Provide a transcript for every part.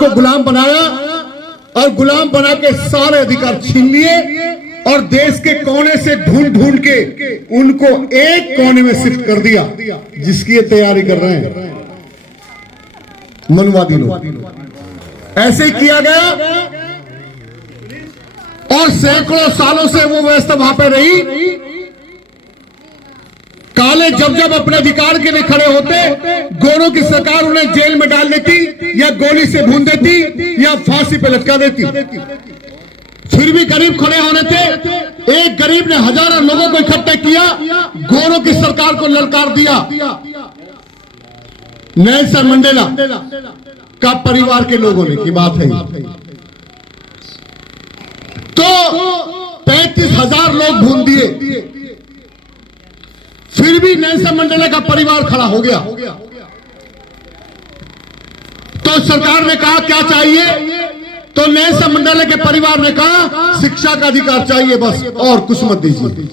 को गुलाम बनाया और गुलाम बना के सारे अधिकार छीन लिए और देश के कोने से ढूंढ ढूंढ के उनको एक कोने में शिफ्ट कर दिया, जिसकी ये तैयारी कर रहे हैं मनुवादी लोग। ऐसे ही किया गया और सैकड़ों सालों से वो व्यवस्था वहां पे रही। काले जब अपने अधिकार के लिए खड़े होते, गोरों की सरकार उन्हें जेल में डाल देती या गोली से भून देती या फांसी पे लटका देती। फिर भी गरीब खड़े होने थे। एक गरीब ने हजारों लोगों को इकट्ठा किया, गोरों की सरकार को ललकार दिया। नेल्सन मंडेला का परिवार के लोगों ने की बात है। तो 35,000 लोग भून दिए, फिर भी नेल्सन मंडेला का परिवार खड़ा हो गया। तो सरकार ने कहा क्या चाहिए, तो नेल्सन मंडेला के परिवार ने कहा शिक्षा का अधिकार चाहिए बस, और कुछ मत दीजिए।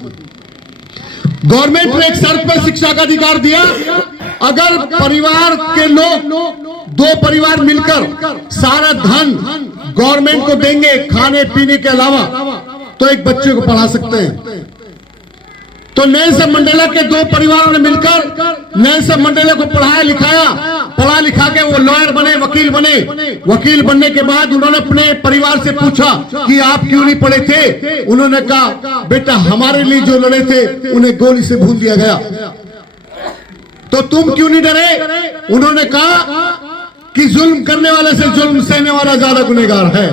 गवर्नमेंट ने एक शर्त पर शिक्षा का अधिकार दिया, अगर परिवार के लोग, 2 परिवार मिलकर सारा धन गवर्नमेंट को देंगे खाने पीने के अलावा, तो एक बच्चे को पढ़ा सकते हैं। तो नेल्सन मंडेला के 2 परिवारों ने मिलकर नेल्सन मंडेला को पढ़ाया लिखाया, पढ़ा लिखा के वो लॉयर बने, वकील बने। वकील बनने के बाद उन्होंने अपने परिवार से पूछा कि आप क्यों नहीं पढ़े थे। उन्होंने कहा बेटा हमारे लिए जो लड़े थे उन्हें गोली से भून दिया गया, तो तुम क्यों नहीं डरे। उन्होंने कहा कि जुल्म करने वाले से जुल्म सहने वाला ज्यादा गुनहगार है।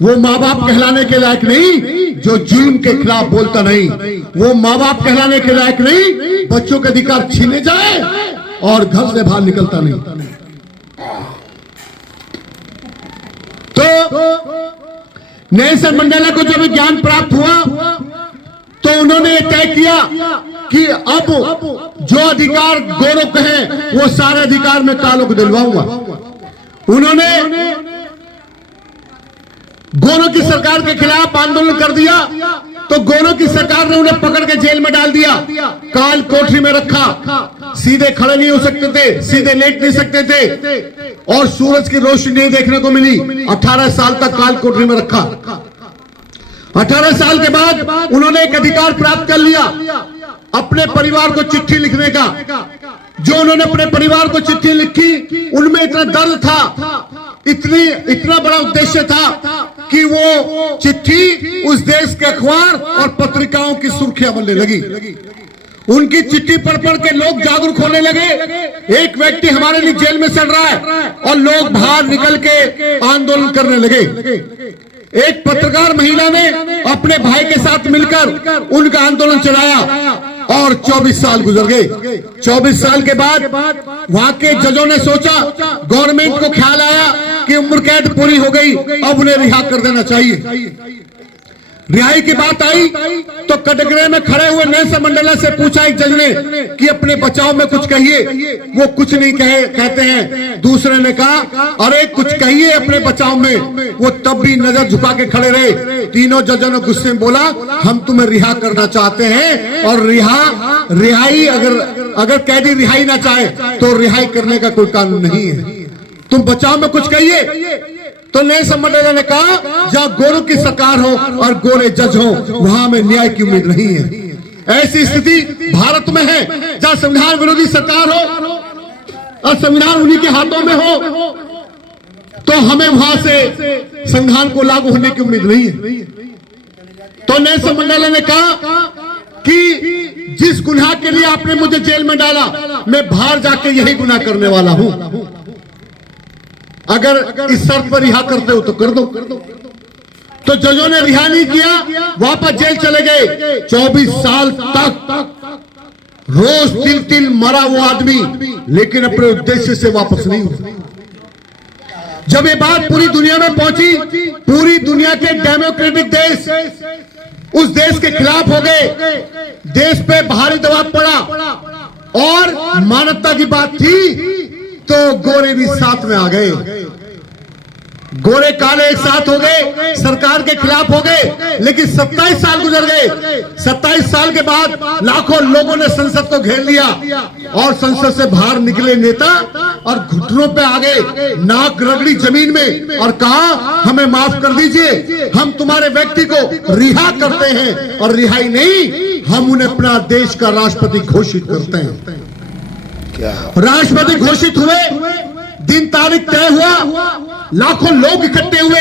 वो माँ बाप कहलाने के लायक नहीं जो जुल्म के खिलाफ बोलता नहीं, वो माँ बाप कहलाने के लायक नहीं बच्चों के अधिकार छीने जाए और घर से बाहर निकलता नहीं। तो नेल्सन मंडेला को जब ज्ञान प्राप्त हुआ तो उन्होंने तय किया कि अब जो अधिकार गोरों के हैं वो सारे अधिकार मैं कालों को दिलवाऊंगा। उन्होंने गोरों की सरकार के खिलाफ आंदोलन कर दिया, तो गोरों की सरकार ने उन्हें पकड़ के जेल में डाल दिया, काल कोठरी में रखा। सीधे खड़े नहीं हो सकते थे, सीधे लेट नहीं सकते थे और सूरज की रोशनी नहीं देखने को मिली। 18 साल तक काल कोठरी में रखा। 18 साल के बाद उन्होंने एक अधिकार प्राप्त कर लिया, अपने परिवार को चिट्ठी लिखने का। जो उन्होंने अपने परिवार को चिट्ठी लिखी उनमें इतना दर्द था, इतना बड़ा उद्देश्य था कि वो चिट्ठी उस देश के अखबार और पत्रिकाओं की सुर्खियां बनने लगी। उनकी चिट्ठी पढ़ पढ़ के लोग जागरूक होने लगे। एक व्यक्ति हमारे लिए जेल में सड़ रहा है और लोग बाहर निकल के आंदोलन करने लगे। एक पत्रकार महिला ने अपने भाई के साथ मिलकर उनका आंदोलन चलाया और 24 साल गुजर गए। 24 साल के बाद वहां के जजों ने सोचा, गवर्नमेंट को ख्याल आया कि उम्र कैद पूरी हो गई, अब उन्हें रिहा कर देना चाहिए। रिहाई की बात आई तो कटघरे में खड़े हुए नेल्सन मंडेला से पूछा एक जज ने कि अपने बचाव में कुछ कहिए। वो कुछ नहीं कहते हैं। दूसरे ने कहा अरे कुछ कहिए अपने बचाव में। वो तब भी नजर झुका के खड़े रहे। तीनों जजों ने गुस्से में बोला हम तुम्हें रिहा करना चाहते हैं, और रिहाई अगर कैदी रिहाई ना चाहे तो रिहाई करने का कोई कानून नहीं है, तुम बचाव में कुछ कहिए। तो नेल्सन मंडेला ने कहा जहां गोरों की सरकार हो और गोरे जज हो वहां में न्याय की उम्मीद नहीं है। ऐसी स्थिति भारत में है जहां संविधान विरोधी सरकार हो और संविधान उन्हीं के हाथों में हो, तो हमें वहां से संविधान को लागू होने की उम्मीद नहीं है। तो नेल्सन मंडेला ने कहा कि जिस गुनाह के लिए आपने मुझे जेल में डाला, मैं बाहर जाके यही गुनाह करने वाला हूं। अगर इस शर्त पर रिहा करते हो तो कर दो। तो जजों ने रिहा नहीं किया, वापस जेल चले गए। 24 साल तक रोज तिल मरा वो आदमी, लेकिन अपने उद्देश्य से वापस नहीं हुआ। जब ये बात पूरी दुनिया में पहुंची, पूरी दुनिया के डेमोक्रेटिक देश उस देश के खिलाफ हो गए। देश पे भारी दबाव पड़ा और मानवता की बात थी तो गोरे भी साथ में आ गए। गोरे काले एक साथ हो गए, सरकार के खिलाफ हो गए, लेकिन 27 साल गुजर गए। 27 साल के बाद लाखों लोगों ने संसद को घेर लिया और संसद से बाहर निकले नेता और घुटनों पे आ गए, नाक रगड़ी जमीन में और कहा हमें माफ कर दीजिए, हम तुम्हारे व्यक्ति को रिहा करते हैं। और रिहाई नहीं, हम उन्हें अपना देश का राष्ट्रपति घोषित करते हैं। राष्ट्रपति घोषित हुए, दिन तारीख तय हुआ, लाखों लोग इकट्ठे हुए,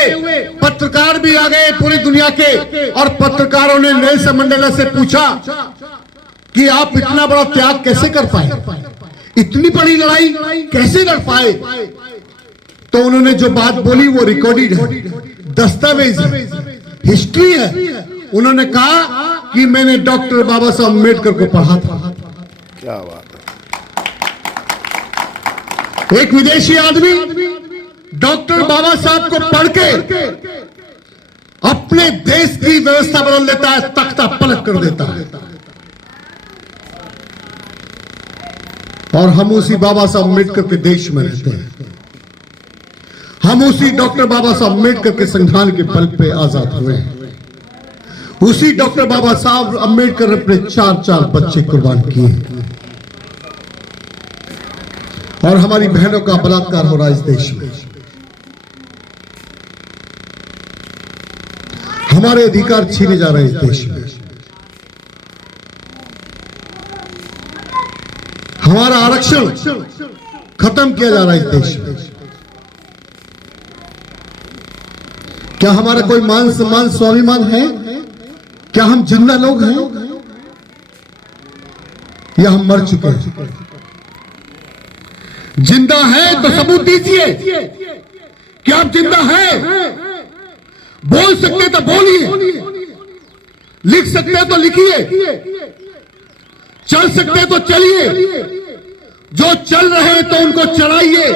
पत्रकार भी आ गए पूरी दुनिया के, और पत्रकारों ने नेल्सन मंडेला से पूछा कि आप इतना बड़ा त्याग कैसे कर पाए, इतनी बड़ी लड़ाई कैसे लड़ पाए। तो उन्होंने जो बात बोली वो रिकॉर्डेड है, दस्तावेज है, हिस्ट्री है। उन्होंने कहा कि मैंने डॉक्टर बाबा साहब अम्बेडकर को पढ़ा था। क्या बात है। एक विदेशी आदमी डॉक्टर बाबा साहब को पढ़ के अपने देश की व्यवस्था बदल देता है, तख्ता पलट कर देता है। और हम उसी बाबा साहब अम्बेडकर के देश में रहते हैं, हम उसी डॉक्टर बाबा साहब अम्बेडकर के संविधान के बल पे आजाद हुए हैं। उसी डॉक्टर बाबा साहब अम्बेडकर ने अपने 4 बच्चे कुर्बान किए और हमारी बहनों का बलात्कार हो रहा है इस देश में। हमारे अधिकार छीने जा रहे हैं इस देश में। हमारा आरक्षण खत्म किया जा रहा है इस देश में। क्या हमारा कोई मान सम्मान स्वाभिमान है? क्या हम जिंदा लोग हैं या हम मर चुके हैं? जिंदा है तो सबूत दीजिए कि आप जिंदा हैं। बोल सकते तो बोलिए, लिख सकते तो लिखिए, चल सकते तो चलिए, जो चल रहे हैं तो उनको चलाइए।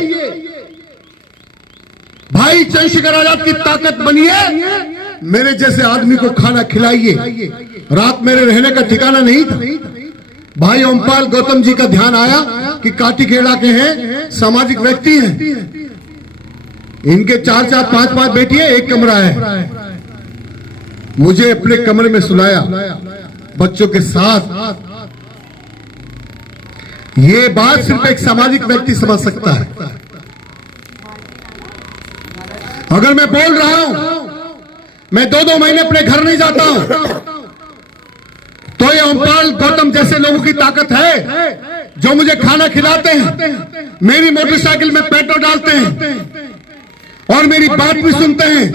भाई चंद्रशेखर आजाद की ताकत बनिए, मेरे जैसे आदमी को खाना खिलाइए। रात मेरे रहने का ठिकाना नहीं था, भाई ओमपाल गौतम जी का ध्यान आया कि काटीखेड़ा के हैं, सामाजिक व्यक्ति हैं, इनके 4 5 बेटी है, एक कमरा है। मुझे अपने कमरे में सुलाया बच्चों के साथ। ये बात सिर्फ एक सामाजिक व्यक्ति समझ सकता है। अगर मैं बोल रहा हूं मैं 2-2 महीने अपने घर नहीं जाता हूं, तो ये ओमपाल गौतम जैसे लोगों की ताकत है जो मुझे खाना खिलाते हैं, मेरी मोटरसाइकिल में पेट्रोल डालते हैं और मेरी बात भी सुनते हैं।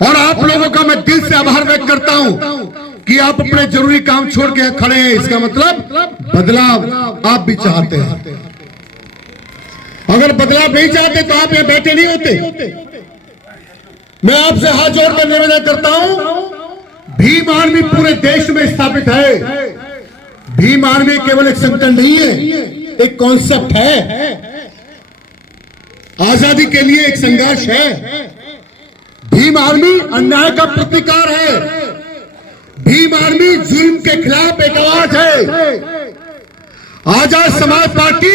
और आप लोगों का मैं दिल से आभार व्यक्त करता हूं कि आप अपने जरूरी काम छोड़ के खड़े हैं। इसका मतलब बदलाव आप भी चाहते हैं। अगर बदलाव नहीं चाहते तो आप यहाँ बैठे नहीं होते। मैं आपसे हाथ जोड़कर निवेदन करता हूं, भीम आर्मी पूरे देश में स्थापित है। भीम आर्मी केवल एक संगठन नहीं है, एक कॉन्सेप्ट है। आजादी के लिए एक संघर्ष है। भीम आर्मी अन्याय का प्रतिकार है। भीम आर्मी जुल्म के खिलाफ एक आवाज है। आजाद समाज पार्टी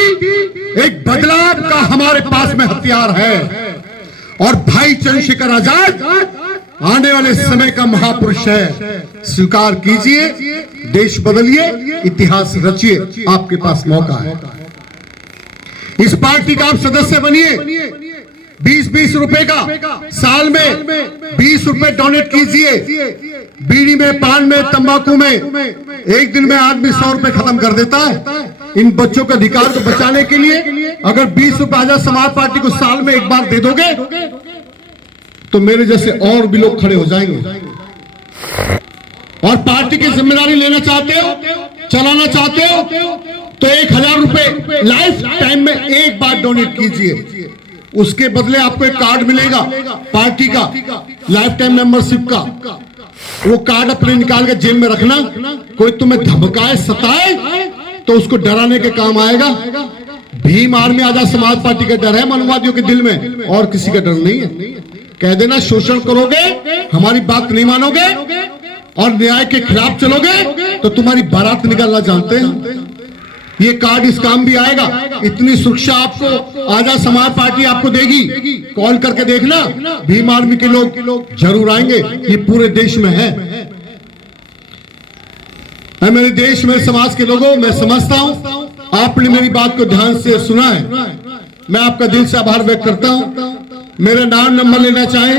एक बदलाव का हमारे पास में हथियार है और भाई चंद्रशेखर आजाद आने वाले समय का महापुरुष है। स्वीकार कीजिए, देश बदलिए, इतिहास रचिए, आपके पास मौका है। इस पार्टी का आप सदस्य बनिए। 20-20 रुपए का साल में 20 रुपए डोनेट कीजिए। बीड़ी में, पान में, तंबाकू में एक दिन में आदमी 100 रुपए खत्म कर देता है। इन बच्चों के अधिकार को बचाने के लिए अगर 20 रुपए आजाद समाज पार्टी को साल में एक बार दे दोगे तो मेरे जैसे और भी लोग खड़े हो जाएंगे। और पार्टी की जिम्मेदारी लेना चाहते हो, चलाना चाहते हो तो 1000 रुपए लाइफ टाइम में एक बार डोनेट कीजिए। उसके बदले आपको एक कार्ड मिलेगा पार्टी का, लाइफ टाइम मेंबरशिप का। वो कार्ड अपने निकाल के जेब में रखना। कोई तुम्हें धमकाए, सताए तो उसको डराने के काम आएगा। भीम आर्मी आजाद समाज पार्टी का डर है मानववादियों के दिल में, और किसी का डर नहीं है। कह देना शोषण करोगे, हमारी बात नहीं मानोगे और न्याय के खिलाफ चलोगे तो तुम्हारी बारात निकालना जानते हैं। ये कार्ड इस काम भी आएगा। इतनी सुरक्षा आपको आजाद समाज पार्टी आपको देगी। कॉल करके देखना, भीम आर्मी के लोग जरूर आएंगे। ये पूरे देश में है। मेरे देश में समाज के लोगों, मैं समझता हूं आपने मेरी बात को ध्यान से सुना है। मैं आपका दिल से आभार व्यक्त करता हूं। मेरा नाम नंबर लेना चाहे,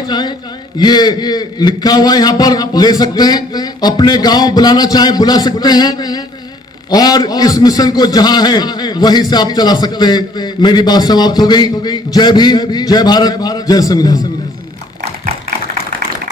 ये लिखा हुआ है, यहां पर ले सकते हैं। अपने गांव बुलाना चाहे बुला सकते हैं, और इस मिशन को जहां है वहीं से आप चला सकते हैं। मेरी बात समाप्त हो गई। जय भीम, जय भारत, जय संविधान।